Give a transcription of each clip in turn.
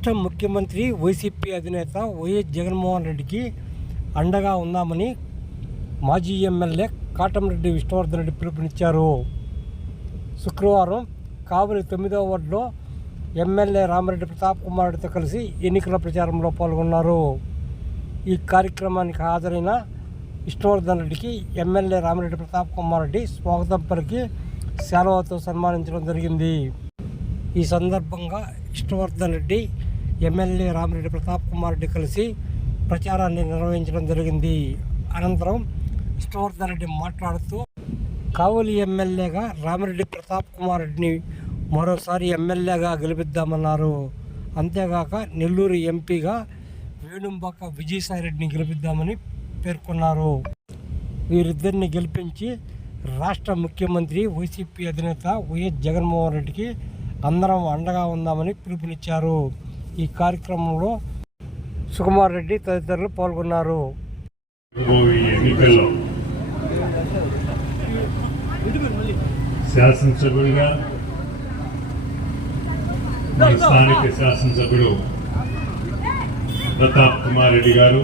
రాష్ట్ర ముఖ్యమంత్రి వైసీపీ అధినేత వైఎస్ జగన్మోహన్ రెడ్డికి అండగా ఉందామని మాజీ ఎమ్మెల్యే కాటంరెడ్డి విష్ణువర్ధన్ రెడ్డి పిలుపునిచ్చారు. శుక్రవారం కావలి తొమ్మిదవ వార్డులో ఎమ్మెల్యే రామరెడ్డి ప్రతాప్ కుమార్ రెడ్డితో కలిసి ఎన్నికల ప్రచారంలో పాల్గొన్నారు. ఈ కార్యక్రమానికి హాజరైన విష్ణువర్ధన్ రెడ్డికి ఎమ్మెల్యే రామరెడ్డి ప్రతాప్ కుమార్ రెడ్డి స్వాగతం పలికి సెలవుతో సన్మానించడం జరిగింది. ఈ సందర్భంగా విష్ణువర్ధన్ రెడ్డి ఎమ్మెల్యే రామిరెడ్డి ప్రతాప్ కుమార్ రెడ్డి కలిసి ప్రచారాన్ని నిర్వహించడం జరిగింది. అనంతరం విష్ణువర్ధన్ రెడ్డి మాట్లాడుతూ కావలి ఎమ్మెల్యేగా రామిరెడ్డి ప్రతాప్ కుమార్ రెడ్డిని మరోసారి ఎమ్మెల్యేగా గెలిపిద్దామన్నారు. అంతేగాక నెల్లూరు ఎంపీగా వేణుంబాక విజయసాయి రెడ్డిని గెలిపిద్దామని పేర్కొన్నారు. వీరిద్దరిని గెలిపించి రాష్ట్ర ముఖ్యమంత్రి వైసీపీ అధినేత వైఎస్ జగన్మోహన్ రెడ్డికి అందరం అండగా ఉందామని పిలుపునిచ్చారు. ఈ కార్యక్రమంలో సుకుమార్ రెడ్డి తదితరులు పాల్గొన్నారు. శాసనసభ్యుడిగా మన స్థానిక శాసనసభ్యుడు ప్రతాప్ కుమార్ రెడ్డి గారు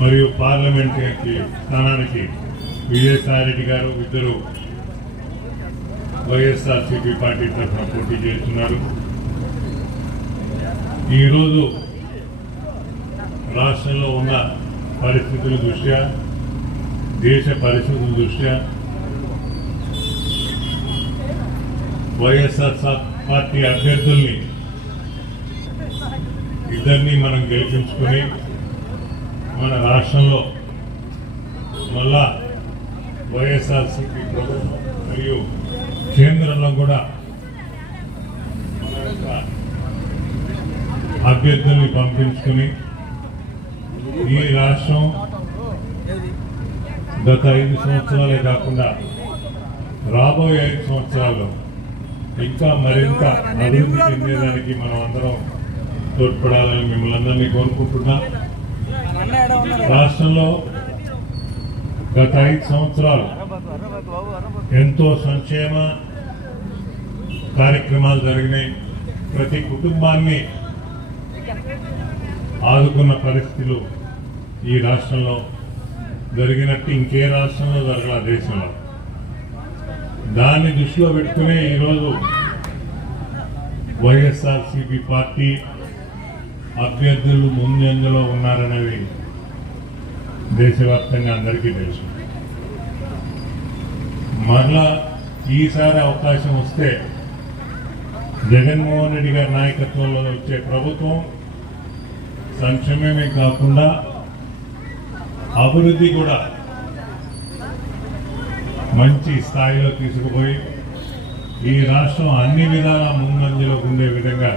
మరియు పార్లమెంట్ స్థానానికి విజయసాయి రెడ్డి గారు ఇద్దరు వైఎస్ఆర్సీపీ పార్టీ తరఫున పోటీ చేస్తున్నారు. ఈరోజు రాష్ట్రంలో ఉన్న పరిస్థితుల దృష్ట్యా దేశ పరిస్థితుల దృష్ట్యా వైఎస్ఆర్ పార్టీ అభ్యర్థుల్ని ఇద్దరిని మనం గెలిపించుకొని మన రాష్ట్రంలో మళ్ళా వైఎస్ఆర్సీపీ ప్రభుత్వం మరియు కేంద్రంలో కూడా మన యొక్క అభ్యర్థుల్ని పంపించుకుని ఈ రాష్ట్రం గత ఐదు సంవత్సరాలే కాకుండా రాబోయే ఐదు సంవత్సరాల్లో ఇంకా మరింత అభివృద్ధి చెందేదానికి మనం అందరం తోడ్పడాలని మిమ్మల్ని అందరినీ కోరుకుంటున్నా. రాష్ట్రంలో గత ఐదు సంవత్సరాలు ఎంతో సంక్షేమ కార్యక్రమాలు జరిగినాయి. ప్రతి కుటుంబాన్ని ఆదుకున్న పరిస్థితులు ఈ రాష్ట్రంలో జరిగినట్టు ఇంకే రాష్ట్రంలో జరగల దేశంలో. దాన్ని దృష్టిలో పెట్టుకునే ఈరోజు వైఎస్ఆర్సీపీ పార్టీ అభ్యర్థులు ముందంజలో ఉన్నారనేది దేశవ్యాప్తంగా అందరికీ తెలుసు. మరలా ఈసారి అవకాశం వస్తే జగన్మోహన్ రెడ్డి గారి నాయకత్వంలో వచ్చే ప్రభుత్వం సంక్షేమమే కాకుండా అభివృద్ధి కూడా మంచి స్థాయిలో తీసుకుపోయి ఈ రాష్ట్రం అన్ని విధాల ముందంజలో ఉండే విధంగా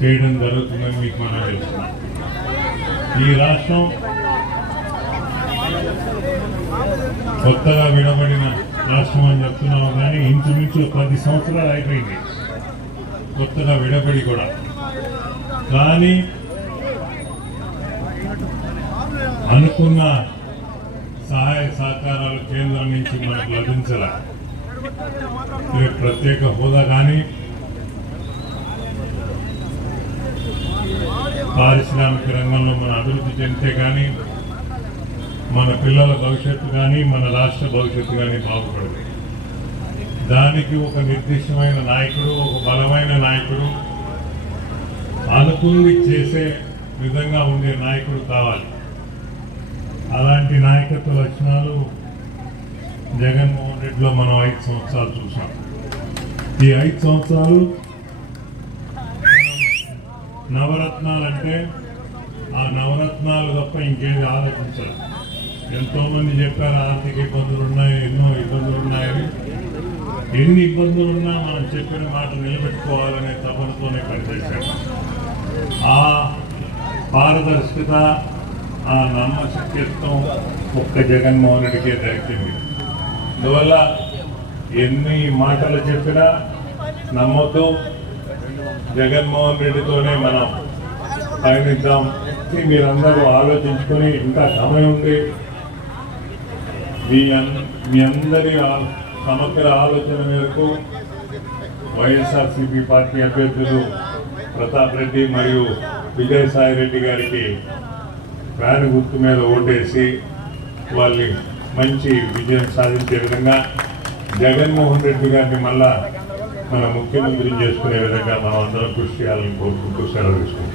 చేయడం జరుగుతుందని మీకు మనం తెలుసు ఈ రాష్ట్రం కొత్తగా విడబడిన రాష్ట్రం అని చెప్తున్నాము కానీ ఇంచుమించు పది సంవత్సరాలు అయిపోయింది. కొత్తగా విడబడి కూడా. కానీ అనుకున్న సహాయ సహకారాలు కేంద్రం నుంచి మనకు లభించాల. ప్రత్యేక హోదా కానీ పారిశ్రామిక రంగంలో మన అభివృద్ధి చెందితే కానీ మన పిల్లల భవిష్యత్తు కానీ మన రాష్ట్ర భవిష్యత్తు కానీ బాగుపడదు. దానికి ఒక నిర్దిష్టమైన నాయకుడు ఒక బలమైన నాయకుడు అనుకుంది చేసే విధంగా ఉండే నాయకుడు కావాలి. అలాంటి నాయకత్వ లక్షణాలు జగన్మోహన్ రెడ్డిలో మనం ఐదు సంవత్సరాలు చూసాం. ఈ ఐదు సంవత్సరాలు నవరత్నాలు అంటే ఆ నవరత్నాలు తప్ప ఇంకేది ఆలోచించారు. ఎంతోమంది చెప్పారు ఆర్థిక ఇబ్బందులు ఉన్నాయి ఎన్నో ఇబ్బందులు ఉన్నాయని. ఎన్ని ఇబ్బందులు ఉన్నా మనం చెప్పిన మాట నిలబెట్టుకోవాలనే తపనతోనే పనిచేశాం. ఆ పారదర్శకత ఆ నమ్మశక్యత్వం ఒక్క జగన్మోహన్ రెడ్డికే దక్కింది అందువల్ల ఎన్ని మాటలు చెప్పినా నమ్మొద్దు. జగన్మోహన్ రెడ్డితోనే మనం పయనిద్దాం. మీరందరూ ఆలోచించుకొని ఇంకా సమయం ఉంది. మీ మీ అందరి సమగ్ర ఆలోచన మేరకు వైఎస్ఆర్సీపీ పార్టీ అభ్యర్థులు ప్రతాప్ రెడ్డి మరియు విజయసాయి రెడ్డి గారికి ఫ్యాన్ గుర్తు మీద ఓటేసి వాళ్ళని మంచి విజయం సాధించే విధంగా జగన్మోహన్ రెడ్డి గారిని మళ్ళా మన ముఖ్యమంత్రిని చేసుకునే విధంగా మనం అందరం కృషి చేయాలని కోరుకుంటూ సెలవు తీసుకుంటాం